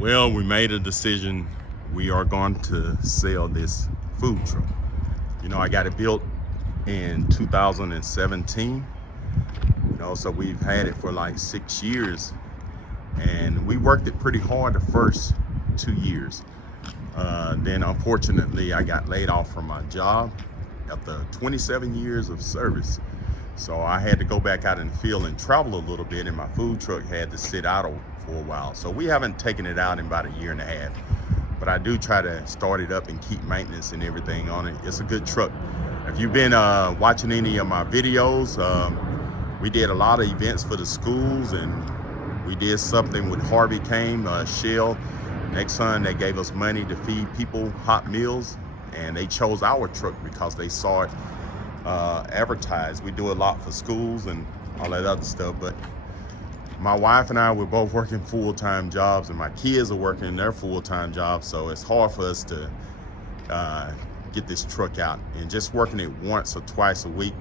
Well, we made a decision. We are going to sell this food truck. You know, I got it built in 2017. So we've had it for like 6 years, and we worked it pretty hard the first 2 years. Then unfortunately, I got laid off from my job after 27 years of service. So I had to go back out in the field and travel a little bit, and my food truck had to sit idle for a while. So we haven't taken it out in about a year and a half, but I do try to start it up and keep maintenance and everything on it. It's a good truck. If you've been watching any of my videos, we did a lot of events for the schools, and we did something with Harvey came, Shell. Next son, they gave us money to feed people hot meals, and they chose our truck because they saw it advertised. We do a lot for schools and all that other stuff, but my wife and I, we're both working full-time jobs, and my kids are working their full-time jobs, so it's hard for us to get this truck out. And just working it once or twice a week,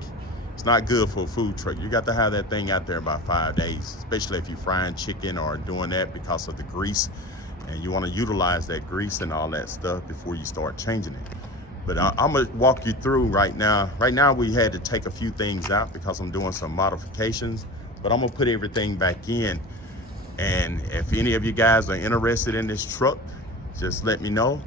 it's not good for a food truck. You got to have that thing out there about 5 days, especially if you're frying chicken or doing that because of the grease, and you want to utilize that grease and all that stuff before you start changing it. But I'm gonna walk you through right now. Right now we had to take a few things out because I'm doing some modifications, but I'm gonna put everything back in. And if any of you guys are interested in this truck, just let me know.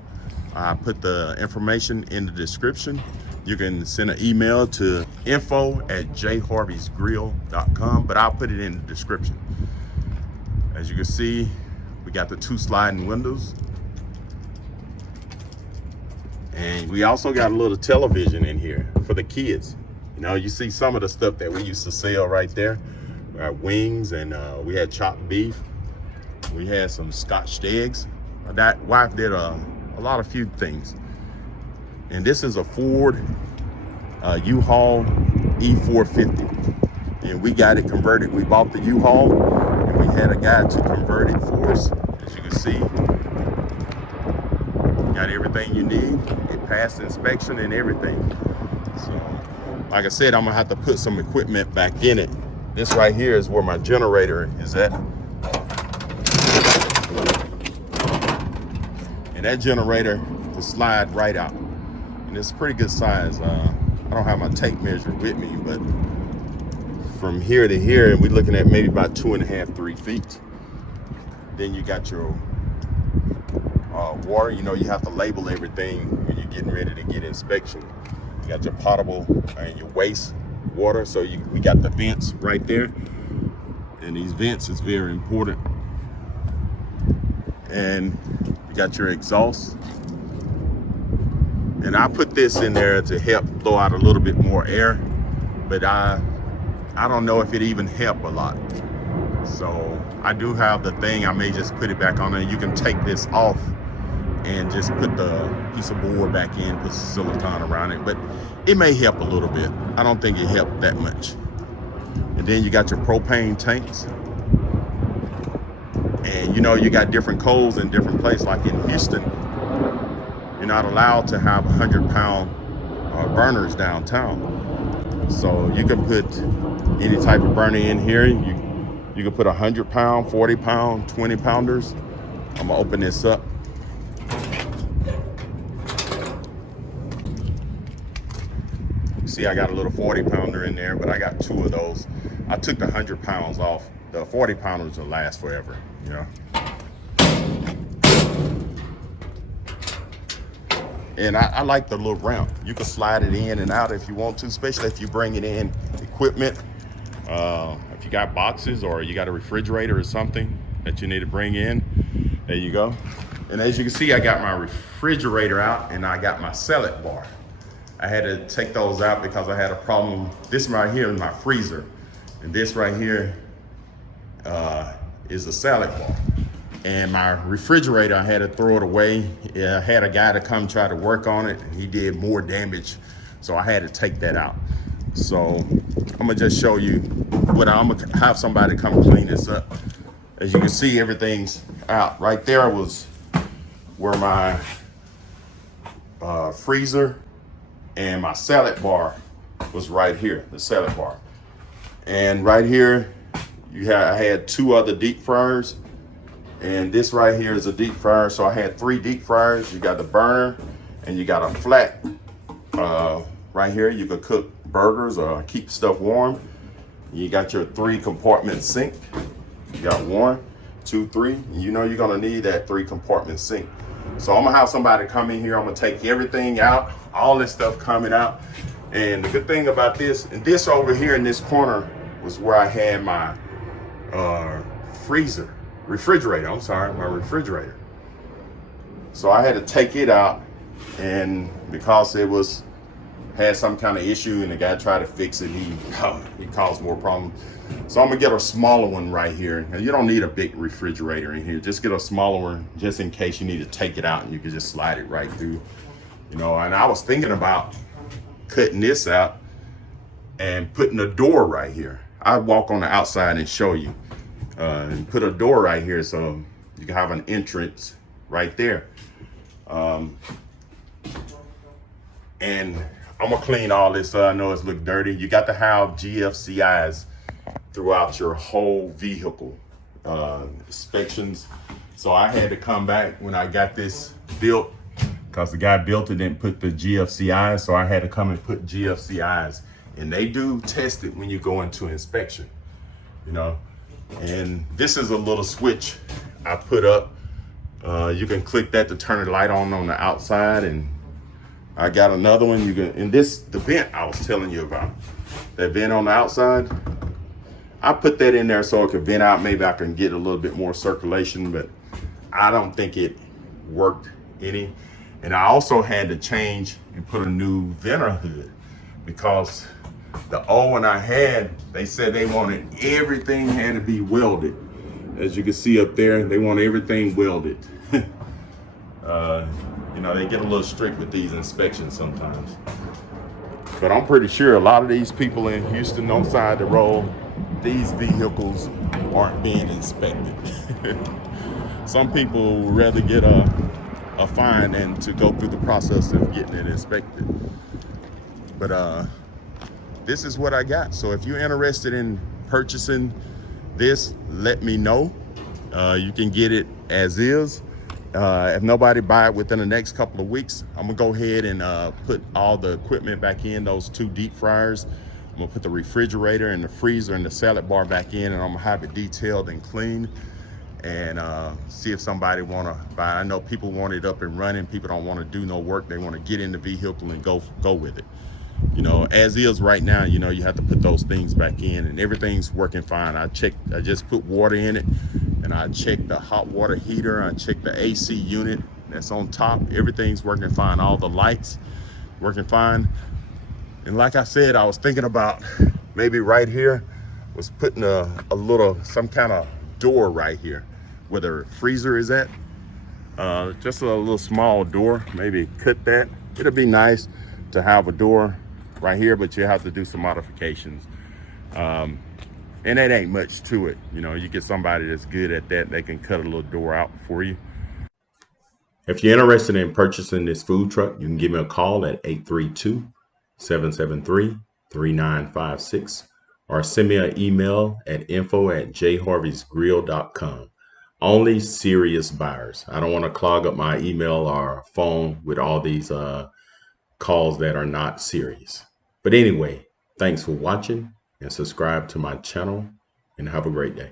I put the information in the description. You can send an email to info@jharveysgrill.com, but I'll put it in the description. As you can see, we got the 2 sliding windows. And we also got a little television in here for the kids. You see some of the stuff that we used to sell right there. We had wings, and we had chopped beef. We had some scotched eggs. That wife did a lot of few things. And this is a Ford Uhaul E450. And we got it converted. We bought the Uhaul, and we had a guy to convert it for us. As you can see, got everything you need. It passed inspection and everything. So, like I said, I'm gonna have to put some equipment back in it. This right here is where my generator is at. And that generator will slide right out. And it's a pretty good size. I don't have my tape measure with me, but from here to here, we're looking at maybe about 2.5, 3 feet. Then you got your water. You have to label everything when you're getting ready to get inspection. You got your potable and your waste water. So we got the vents right there, and these vents is very important. And you got your exhaust. And I put this in there to help blow out a little bit more air, but I don't know if it even helped a lot. So I do have the thing. I may just put it back on there. You can take this off and just put the piece of board back in, put some silicone around it, but it may help a little bit. I don't think it helped that much. And then you got your propane tanks. And you got different codes in different places. Like in Houston, you're not allowed to have 100-pound burners downtown. So you can put any type of burner in here. You can put 100-pound, 40-pound, 20-pounders. I'm gonna open this up. See, I got a little 40-pounder in there, but I got 2 of those. I took the 100 pounds off. The 40-pounders will last forever, And I like the little ramp. You can slide it in and out if you want to, especially if you bring it in equipment. If you got boxes or you got a refrigerator or something that you need to bring in, there you go. And as you can see, I got my refrigerator out, and I got my salad bar. I had to take those out because I had a problem. This right here is my freezer, and this right here is the salad bar. And my refrigerator, I had to throw it away. I had a guy to come try to work on it, and he did more damage, so I had to take that out. So I'm gonna just show you what I'm gonna have somebody come clean this up. As you can see, everything's out. Right there was where my freezer and my salad bar was right here, the salad bar. And right here, I had 2 other deep fryers, And this right here is a deep fryer. So I had 3 deep fryers. You got the burner and you got a flat right here. You could cook burgers or keep stuff warm. You got your 3 compartment sink. You got 1, 2, 3. You know you're gonna need that 3 compartment sink. So I'm gonna have somebody come in here. I'm gonna take everything out, all this stuff coming out. And the good thing about this, and this over here in this corner was where I had my refrigerator. I'm sorry, my refrigerator. So I had to take it out, and because it had some kind of issue and the guy tried to fix it, he caused more problems. So I'm gonna get a smaller one right here. Now, you don't need a big refrigerator in here. Just get a smaller one just in case you need to take it out and you can just slide it right through. You know, and I was thinking about cutting this out and putting a door right here. I walk on the outside and show you. And put a door right here so you can have an entrance right there. And I'm gonna clean all this up. I know it's look dirty. You got to have GFCIs throughout your whole vehicle inspections. So I had to come back when I got this built, because the guy built it and put the GFCIs. So I had to come and put GFCIs, and they do test it when you go into inspection, you know. And this is a little switch I put up. You can click that to turn the light on the outside. And I got another one. You can, and this, the vent I was telling you about, that vent on the outside, I put that in there so it could vent out. Maybe I can get a little bit more circulation, but I don't think it worked any. And I also had to change and put a new venter hood, because the old one I had, they said they wanted everything had to be welded. As you can see up there, they want everything welded. You know, they get a little strict with these inspections sometimes. But I'm pretty sure a lot of these people in Houston on side the road, these vehicles aren't being inspected. Some people would rather get a fine than to go through the process of getting it inspected. But this is what I got. So if you're interested in purchasing this, let me know. You can get it as is. If nobody buy it within the next couple of weeks, I'm gonna go ahead and put all the equipment back in, those 2 deep fryers. I'm gonna put the refrigerator and the freezer and the salad bar back in, and I'm gonna have it detailed and clean, and see if somebody wanna buy. I know people want it up and running. People don't wanna do no work. They wanna get in the vehicle and go with it. You know, as is right now, you know, you have to put those things back in, and everything's working fine. I just put water in it, and I checked the hot water heater. I checked the AC unit that's on top. Everything's working fine. All the lights working fine. And like I said, I was thinking about maybe right here was putting a little, some kind of door right here where the freezer is at. Just a little small door, maybe cut that. It'll be nice to have a door right here, but you have to do some modifications. And it ain't much to it. You know, you get somebody that's good at that, they can cut a little door out for you. If you're interested in purchasing this food truck, you can give me a call at 832-773-3956 or send me an email at info@jharveysgrill.com. Only serious buyers. I don't want to clog up my email or phone with all these calls that are not serious. But anyway, thanks for watching, and subscribe to my channel, and have a great day.